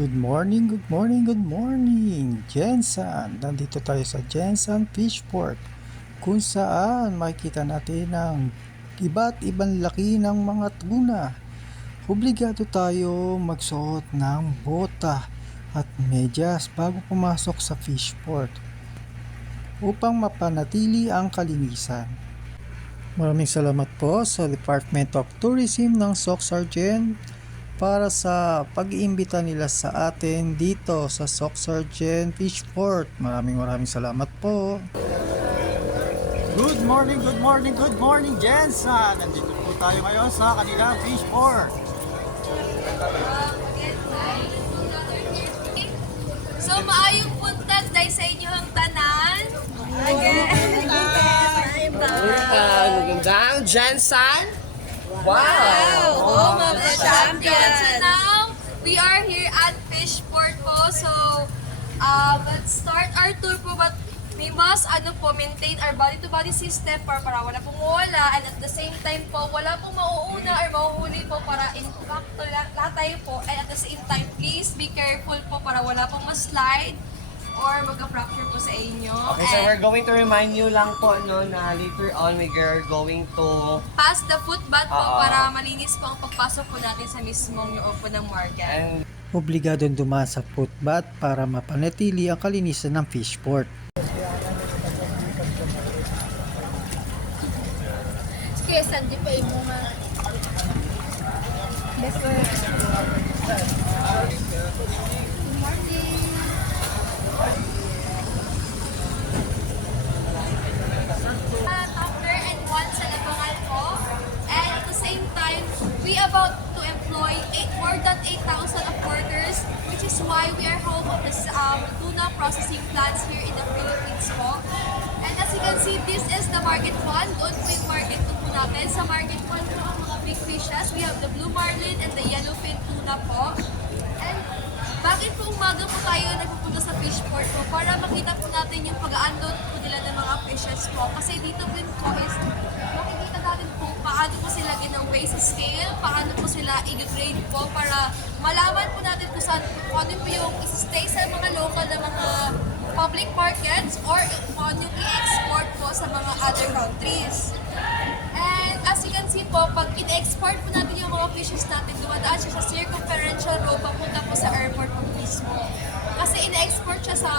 Good morning, good morning, good morning, Jensan. Nandito tayo sa Jensan Fishport kung saan makikita natin ang iba't ibang laki ng mga tuna. Obligado tayo magsuot ng bota at medyas bago pumasok sa fishport upang mapanatili ang kalinisan. Maraming salamat po sa Department of Tourism ng Soc Sargent para sa pag-iimbita nila sa atin dito sa Soc Sargent Fishport. Maraming salamat po. Good morning, good morning, good morning, Jensen. Nandito po tayo ngayon sa kanilang Fishport. So maayong punta dahil sa inyong tanan. Again. Magandang Jensen. Wow! Home of the champions. So now, we are here at Fishport po. So, let's start our tour po. But we must maintain our body-to-body system para wala pong mawala. And at the same time po, wala pong mauuna or mahuhuli po para impact lahat tayo po. And at the same time, please be careful po para wala pong ma-slide or magka-fracture po sa inyo. Okay, so we're going to remind you lang po na later on we're going to Pass the footbath po para malinis po ang pagpasok po natin sa mismong loob po ng market. and Obligadong dumaan sa footbath para mapanatili ang kalinisan ng fishport. Kaya sandi pa yung mga... Yes, sir. Good morning. Tumbler and one sa labangan po. And at the same time, we about to employ more than 8,000 of workers, which is why we are home of the tuna processing plants here in the Philippines po. And as you can see, this is the market one. Doon po yung market 2 po natin. Sa market 1 po ang mga big fishes. We have the blue marlin and the yellowfin tuna po. And bakit po umaga po tayo nagpupunta sa fishport po? Para makita po natin yung pag-aandot po nila ng mga fishes po. Kasi dito din po is makikita natin po paano po sila ginaway sa scale, paano po sila i-grade po para malaman po natin kung saan po ano po yung stay sa mga local na mga public markets or paano yung i-export po sa mga other countries. And as you can see po, pag in-export po natin yung mga fishes natin, dumadaan siya sa circumferential row papunta po sa airport po mismo. Kasi in-export siya sa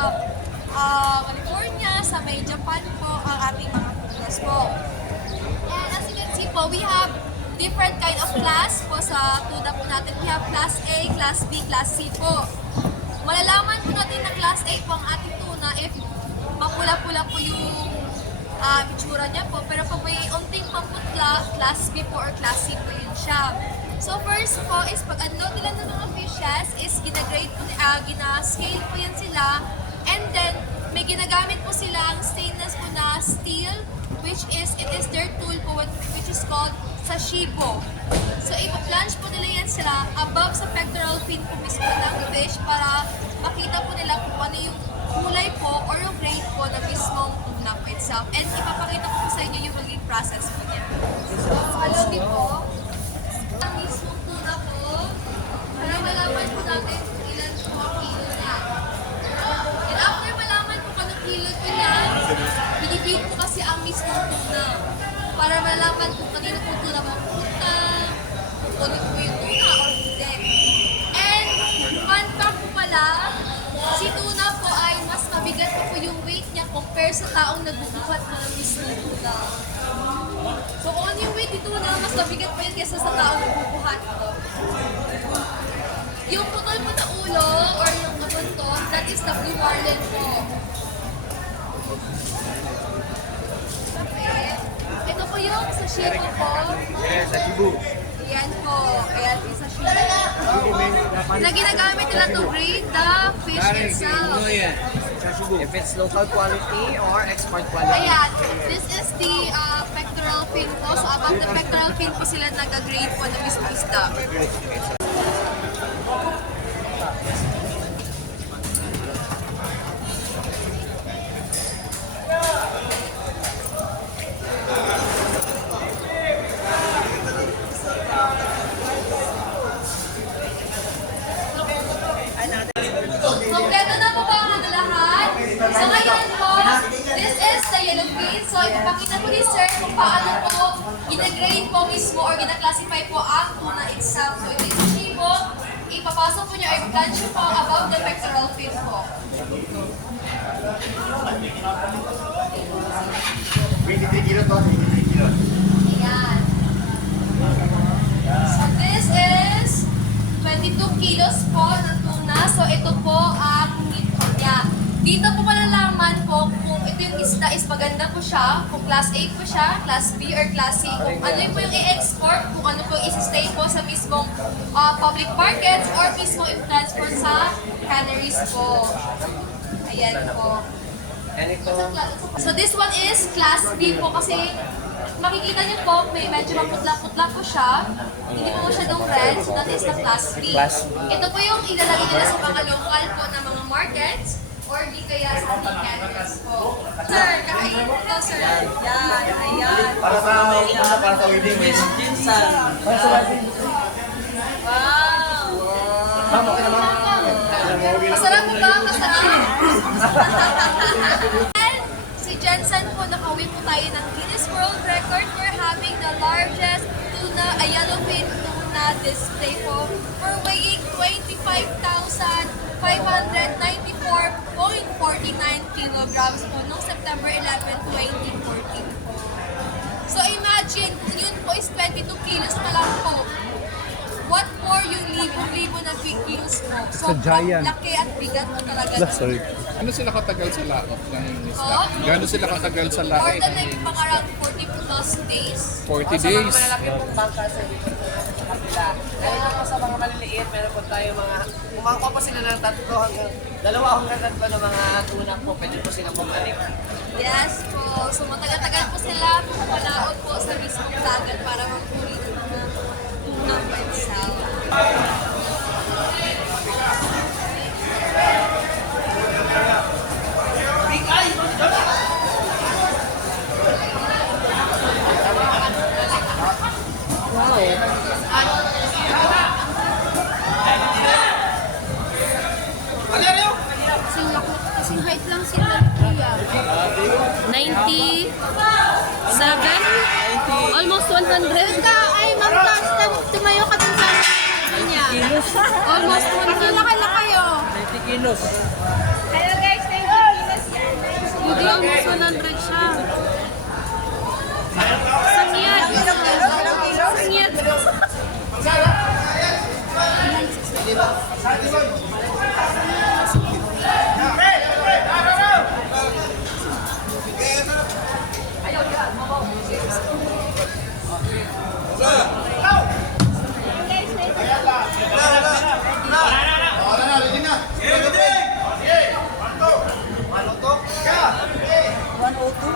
California, sa may Japan po, ang ating mga tunas po. And as you can see po, we have different kind of class po sa tuna po natin. We have class A, class B, class C po. Malalaman po natin na class A po ang ating tuna if mapula-pula po yung itsura niya po. Pero pag may unting pamputla, class B po or class C po yun siya. So first po is pag unload nila ng mga fishes is gina-grade po, gina-scale po yan sila. And then may ginagamit po silang stainless po na steel, which is, it is their tool po which is called sashibo. So ipa-plunge po nila yan sila above sa pectoral fin po mismo ng fish para makita po nila kung ano yung kulay po or yung grade po na mismong tuna po itself. And ipapakita ko po sa inyo yung maging process po niya. So follow me po. Ang mismong tuna po, para malaman po natin kung ilan po ang kilo niya. And after malaman po kung anong kilo po niya, binibig po kasi ang mismong tuna. Para malaman kung kanino po tuna mapupunta, kung ano po yung tuna or hindi. And fun fact po pala, si tuna po ay mas mabigat po yung weight niya compare sa taong nagbubuhat po ng mismong tuna. So kung ano yung weight ni tuna, mas mabigat pa yun kaysa sa taong nagbubuhat po. Yung putol po na ulo or yung nabuntot, that is the blue marlin po. Okay. Ito po yung sashimi po. Sashibu. Yan po. Ayan yung sashimi. Na ginagamit nila to grade the fish itself. If it's local quality or export quality. Ayan. This is the pectoral fin po. So above the pectoral fin po sila nag-grade po ng mismo isda. ipapakita ko ni sir kung paano po ginagrade po mismo or gina-classify po ang tuna itself. So ito yung shibo, ipapasok po niya or plunge po above the pectoral fin po. Ayan. So this is 22 kilos po ng tuna. So ito po ang meat niya. Dito po malalaman po kung ito yung isda is maganda po siya, kung class A po siya, class B or class C, kung ano po yung i-export, kung ano po i-stay po sa mismong public markets or mismo i-transport sa canneries po. Ayan po. So this one is class B po kasi makikita niyo po may medyo maputla-putla po siya. Hindi po masyadong red, so that is the class B. Ito po yung ilalagay nila sa mga local po na mga markets or di kaya sa canneries po. Sir, kakainin po to, sir. Yan, ayan. Para sa wedding. Jinsan. Wow! Ma'am, okay naman. Masarap po ba? Masarap. And si Jensen po, nakawin po tayo ng Guinness World Record for having the largest tuna, a yellowfin tuna display po for weighing 25,594.49 kilograms po noong September 11, 2014 po. So imagine, yun po is 22 kilos na lang po. What more yung libo-libo na kilos po. So, giant. laki at bigat po talaga. Ano sila katagal sa laot ng isda? Oh? Gano'n sila katagal sa More laot? than like mga around 40 plus days. 40 Sa mga days. malalaki pong bangka sa dito sa kapila. Dahil naman sa mga maliliit, meron po tayo mga, kumangko po sila ng 2 hanggang 3 na mga tuna po, pwede po silang bumalik. Yes po. So matagal-tagal po sila pumalaot po sa mismong dagat para maghuli ng mga tuna po itself. Kasing height lang sila, kuya. 97? Almost 100? Ay, ma'am, last time tumayo ka dun sa niya. Almost 100. Laki na kayo. 90 kilos. Hello guys, 90 kilos yan. Hindi, almost 100 siya. Sangyan. Sangyan. Yeah.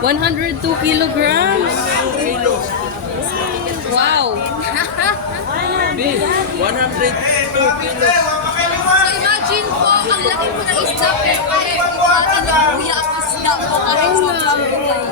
102 kilograms. Wow. 102 kilos. So imagine po, ang laki po ng isda pero kaya po natin ang kuya at isda po kahit sobrang buhay.